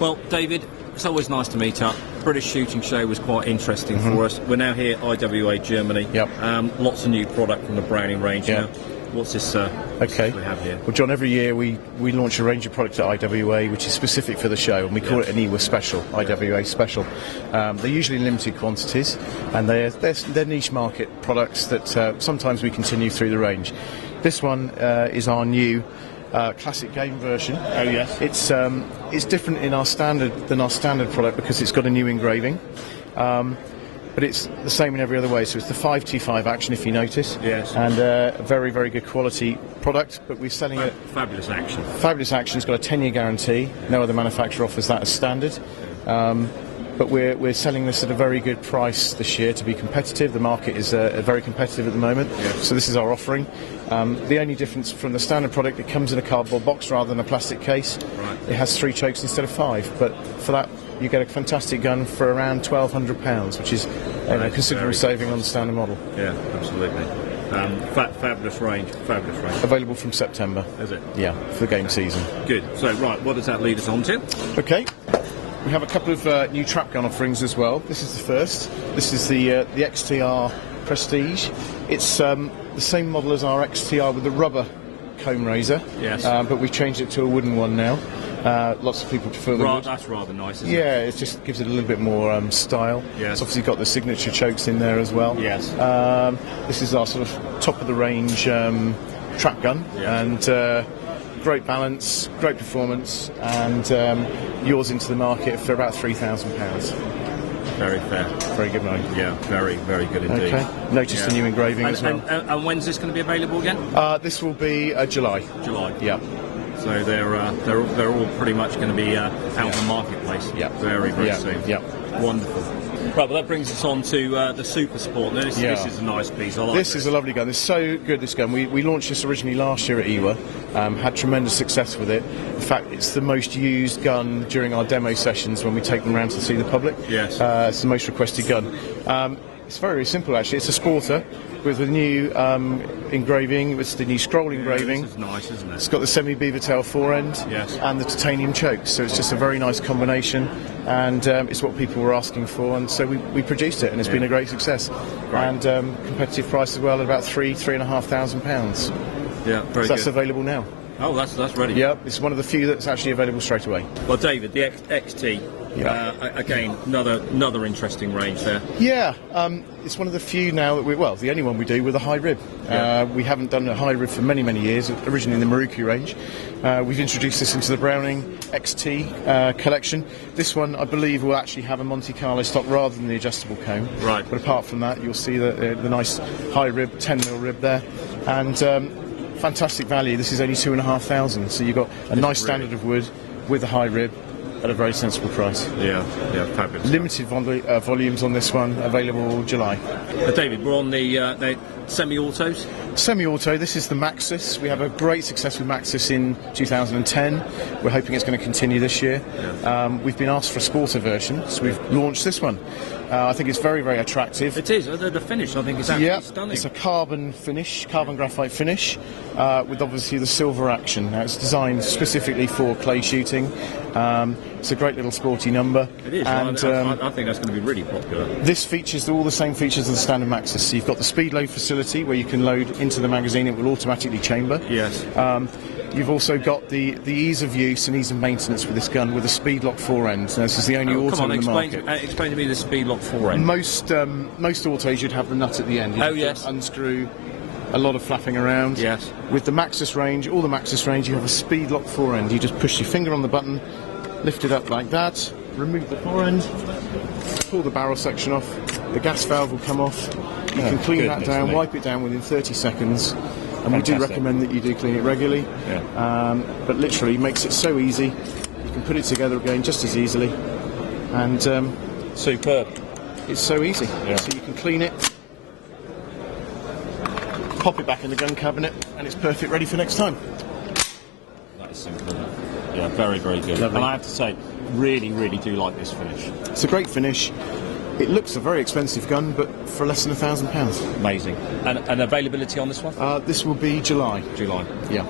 Well, David, it's always nice to meet up. British Shooting Show was quite interesting for us. We're now here at IWA Germany. Yep. Lots of new product from the Browning range. Yeah. Now, what's this we have here? Well, John, every year we launch a range of products at IWA which is specific for the show, and we call it an IWA Special, IWA Special. They're usually in limited quantities, and they're niche market products that sometimes we continue through the range. This one is our new classic game version. Oh yes. It's different in our standard than our standard product because it's got a new engraving. But it's the same in every other way, so it's the 5T5 action, if you notice. Yes. And a very, very good quality product, but we're selling it... Fabulous action. Fabulous action. It's got a 10-year guarantee. No other manufacturer offers that as standard. But we're selling this at a very good price this year to be competitive. The market is very competitive at the moment, so this is our offering. The only difference from the standard product, it comes in a cardboard box rather than a plastic case. Right. It has 3 chokes instead of 5, but for that you get a fantastic gun for around £1,200, which is a considerable saving on the standard model. Yeah, absolutely. Fabulous range. Available from September. Is it? Yeah, for the game season. Good. So, right, what does that lead us on to? Okay. We have a couple of new trap gun offerings as well. This is the first. This is the Hdr Prestige. It's the same model as our XTR with the rubber comb razor. Yes. But we've changed it to a wooden one now. Lots of people prefer the wood. That's rather nice, isn't it? Yeah, it just gives it a little bit more style. Yes. It's obviously got the signature chokes in there as well. Yes. This is our sort of top of the range trap gun, yes. and great balance, great performance, and yours into the market for about £3,000. Very fair. Very good money. Yeah, very, very good indeed. Okay. Notice the new engraving as well. And when's this going to be available again? This will be July. July. Yeah. So they're all pretty much going to be out in the marketplace. Yeah. Very, very soon. Yeah. Wonderful. Right, well that brings us on to the Super Sport. Now, this is a nice piece. I like this is a lovely gun. It's so good, this gun. We launched this originally last year at IWA, had tremendous success with it. In fact, it's the most used gun during our demo sessions when we take them around to see the public. Yes. It's the most requested gun. It's very, very simple actually. It's a sporter with a new engraving. It's the new scroll engraving. This is nice, isn't it? It's got the semi-beaver tail forend and the titanium chokes, so it's just a very nice combination, and it's what people were asking for, and so we produced it, and it's been a great success. Great. And competitive price as well at about £3,500. Yeah, very so that's good. available now. Oh, that's ready. Yeah, it's one of the few that's actually available straight away. Well, David, the XT. Again, another interesting range there. Yeah, it's one of the few now that the only one we do with a high rib. We haven't done a high rib for many, many years, originally in the Maruki range. We've introduced this into the Browning XT collection. This one, I believe, will actually have a Monte Carlo stock rather than the adjustable comb. Right. But apart from that, you'll see the nice high rib, 10mm rib there. And fantastic value. This is only £2,500, so you've got a nice standard of wood with a high rib at a very sensible price. Yeah, fabulous. Limited volumes on this one, available July. David, we're on the semi-autos. Semi-auto, this is the Maxis. We have a great success with Maxis in 2010. We're hoping it's going to continue this year. Yeah. We've been asked for a sporter version, so we've launched this one. I think it's very, very attractive. It is. The finish, I think, is absolutely stunning. It's a carbon finish, carbon graphite finish, with obviously the silver action. Now, it's designed specifically for clay shooting. It's a great little sporty number. It is. And I think that's going to be really popular. This features all the same features of the standard Maxis. So you've got the speed load facility where you can load into the magazine. It will automatically chamber. Yes. You've also got the ease of use and ease of maintenance with this gun with a speed lock forend. Now, this is the only auto in the market. Explain to me the speed lock forend. Most autos you'd have the nut at the end. Oh yes. Unscrew. A lot of flapping around. Yes. With the Maxis range, all the Maxis range, you have a speed lock forend. You just push your finger on the button, lift it up like that, remove the forend, pull the barrel section off. The gas valve will come off. You can clean that down, wipe it down within 30 seconds. And we do recommend that you do clean it regularly. Yeah. But literally makes it so easy. You can put it together again just as easily. And superb. It's so easy. Yeah. So you can clean it, pop it back in the gun cabinet, and it's perfect, ready for next time. That is simple enough. Yeah, very, very good. Lovely. And I have to say, really, really do like this finish. It's a great finish. It looks a very expensive gun, but for less than £1,000. Amazing. And availability on this one? This will be July. July. Yeah.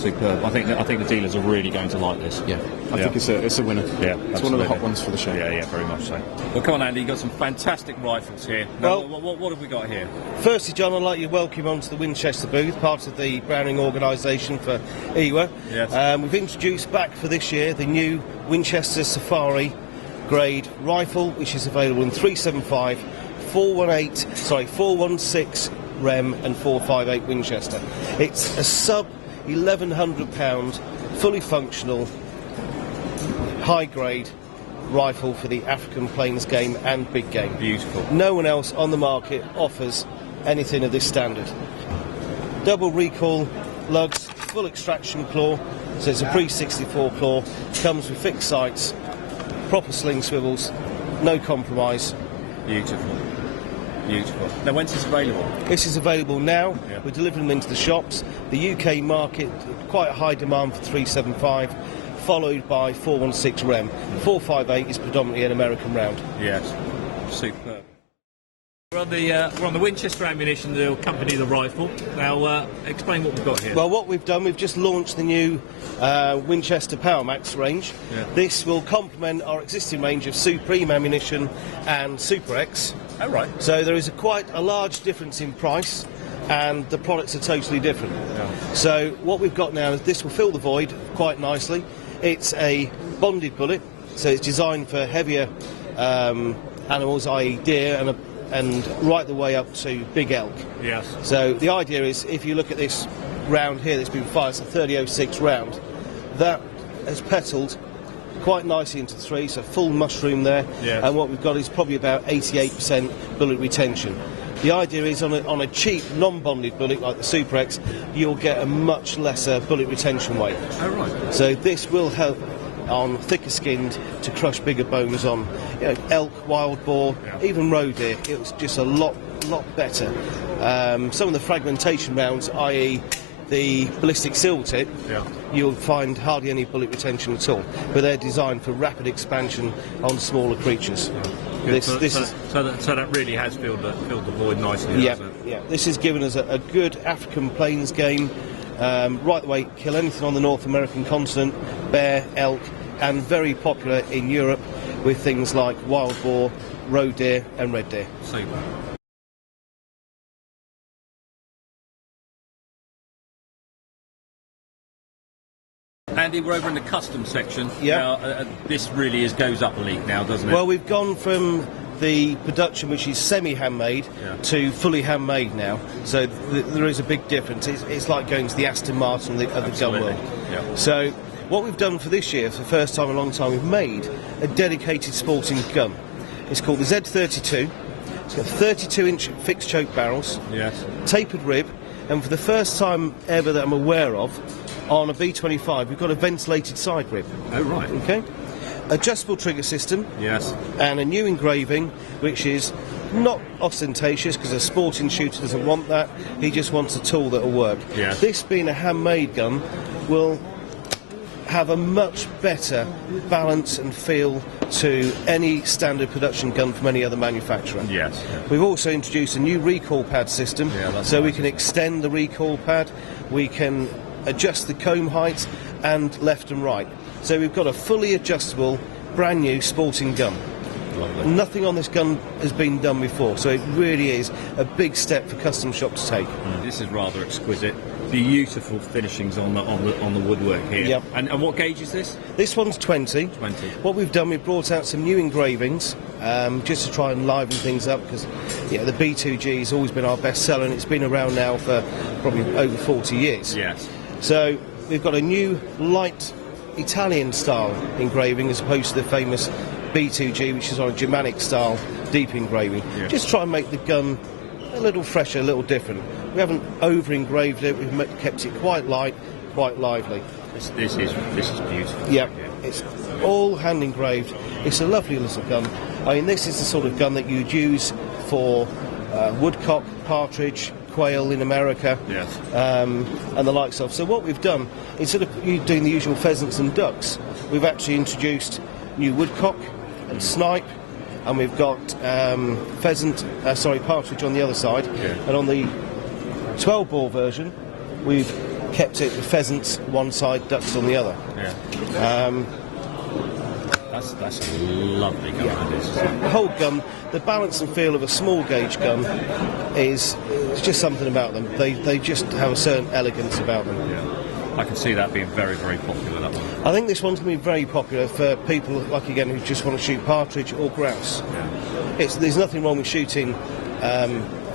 Superb. I think the dealers are really going to like this. Yeah, I think it's a winner. Yeah, it's one of the hot ones for the show. Yeah, very much so. Well, come on, Andy, you've got some fantastic rifles here. Now, what have we got here? Firstly, John, I'd like you to welcome onto the Winchester booth, part of the Browning organisation for IWA. Yes. We've introduced back for this year the new Winchester Safari grade rifle, which is available in 375, 416 Rem and 458 Winchester. It's a sub £1,100, fully functional, high grade rifle for the African plains game and big game. Beautiful. No one else on the market offers anything of this standard. Double recoil lugs, full extraction claw, so it's a pre-64 claw, comes with fixed sights, proper sling swivels, no compromise. Beautiful. Beautiful. Now, when's this available? This is available now. Yeah. We're delivering them into the shops. The UK market, quite a high demand for 375, followed by 416 Rem. 458 is predominantly an American round. Yes. Superb. We're on the Winchester ammunition to accompany the rifle. Now, explain what we've got here. Well, what we've done, we've just launched the new Winchester Power Max range. Yeah. This will complement our existing range of Supreme ammunition and Super X. Oh, right. So there is quite a large difference in price, and the products are totally different. Yeah. So what we've got now is this will fill the void quite nicely. It's a bonded bullet, so it's designed for heavier animals, i.e. deer, and right the way up to big elk. Yes. So the idea is, if you look at this round here that's been fired, it's a 30-06 round, that has petalled quite nicely into the tree, so full mushroom there. Yes. And what we've got is probably about 88% bullet retention. The idea is on a cheap, non-bonded bullet like the Super X, you'll get a much lesser bullet retention weight. Oh, right. So this will help on thicker skinned to crush bigger bones on elk, wild boar, even roe deer. It was just a lot better. Some of the fragmentation rounds, i.e. the ballistic silver tip, you'll find hardly any bullet retention at all, but they're designed for rapid expansion on smaller creatures. So that really has filled the void nicely. Yeah. This has given us a good African plains game, right the way kill anything on the North American continent, bear, elk, and very popular in Europe with things like wild boar, roe deer, and red deer. Super. Andy, we're over in the custom section. Yeah. Now, this really goes up a league now, doesn't it? Well, we've gone from the production, which is semi-handmade, to fully handmade now. So there is a big difference. It's like going to the Aston Martin of the gun world. Yeah. So what we've done for this year, for the first time in a long time, we've made a dedicated sporting gun. It's called the Z32. It's got 32-inch fixed choke barrels, tapered rib, and for the first time ever that I'm aware of, on a B25, we've got a ventilated side rib. Oh, right. Okay. Adjustable trigger system. Yes. And a new engraving, which is not ostentatious, because a sporting shooter doesn't want that. He just wants a tool that will work. Yes. This being a handmade gun will have a much better balance and feel to any standard production gun from any other manufacturer. Yes. We've also introduced a new recoil pad system, so we can extend the recoil pad, we can adjust the comb height and left and right. So we've got a fully adjustable, brand new sporting gun. Lovely. Nothing on this gun has been done before, so it really is a big step for custom shop to take. This is rather exquisite. Beautiful finishings on the woodwork here. Yep. And what gauge is this? This one's 20. 20. What we've done, we've brought out some new engravings just to try and liven things up, because the B2G has always been our best seller, and it's been around now for probably over 40 years. Yes. So we've got a new light Italian style engraving as opposed to the famous B2G, which is on a Germanic style deep engraving. Yeah. Just try and make the gun a little fresher, a little different. We haven't over engraved it, we've kept it quite light, quite lively. This is beautiful. Yeah, it's all hand engraved. It's a lovely little gun. I mean, this is the sort of gun that you'd use for woodcock, partridge, quail in America, and the likes of. So what we've done, instead of doing the usual pheasants and ducks, we've actually introduced new woodcock and snipe, and we've got partridge on the other side. And on the 12-bore version, we've kept it with pheasants one side, ducks on the other. Yeah. That's a lovely gun. That is. The whole gun, the balance and feel of a small gauge gun is just something about them. They just have a certain elegance about them. Yeah. I can see that being very, very popular, that one. I think this one's going to be very popular for people, like again, who just want to shoot partridge or grouse. Yeah. There's nothing wrong with shooting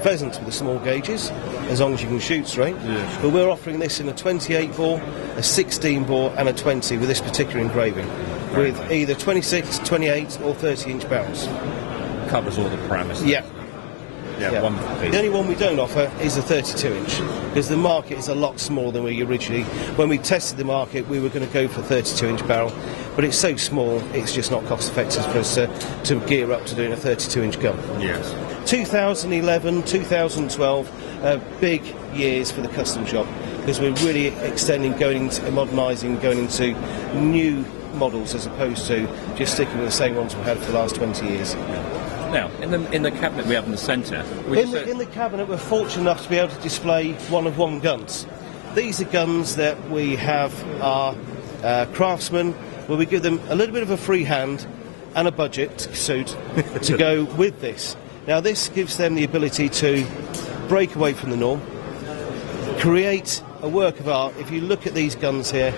pheasants with the small gauges, as long as you can shoot straight. Yeah, sure. But we're offering this in a 28 bore, a 16 bore, and a 20 with this particular engraving, Very with nice. either 26, 28, or 30-inch barrels. Covers all the parameters. Yeah. Yeah, wonderful piece. The only one we don't offer is the 32-inch, because the market is a lot smaller than we originally. When we tested the market, we were going to go for a 32-inch barrel, but it's so small, it's just not cost-effective for us to gear up to doing a 32-inch gun. Yes. 2011, 2012, big years for the custom shop, because we're really extending, going into modernising, going into new models as opposed to just sticking with the same ones we've had for the last 20 years. Now, in the cabinet we have in the centre... In the cabinet, we're fortunate enough to be able to display one-of-one guns. These are guns that we have our craftsmen, where we give them a little bit of a free hand and a budget suit to go with this. Now, this gives them the ability to break away from the norm, create a work of art. If you look at these guns here,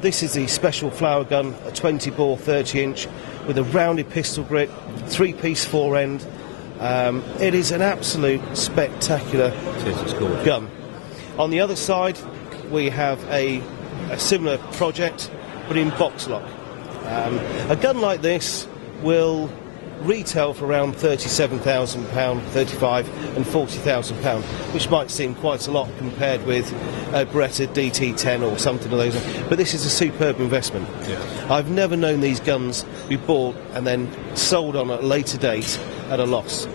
this is the special flower gun, a 20 bore 30-inch with a rounded pistol grip, 3-piece fore-end. It is an absolute spectacular gun. On the other side, we have a similar project, but in box lock. A gun like this will retail for around £37,000, 35 and £40,000, which might seem quite a lot compared with a Beretta DT10 or something of those. But this is a superb investment. Yeah. I've never known these guns be bought and then sold on a later date at a loss.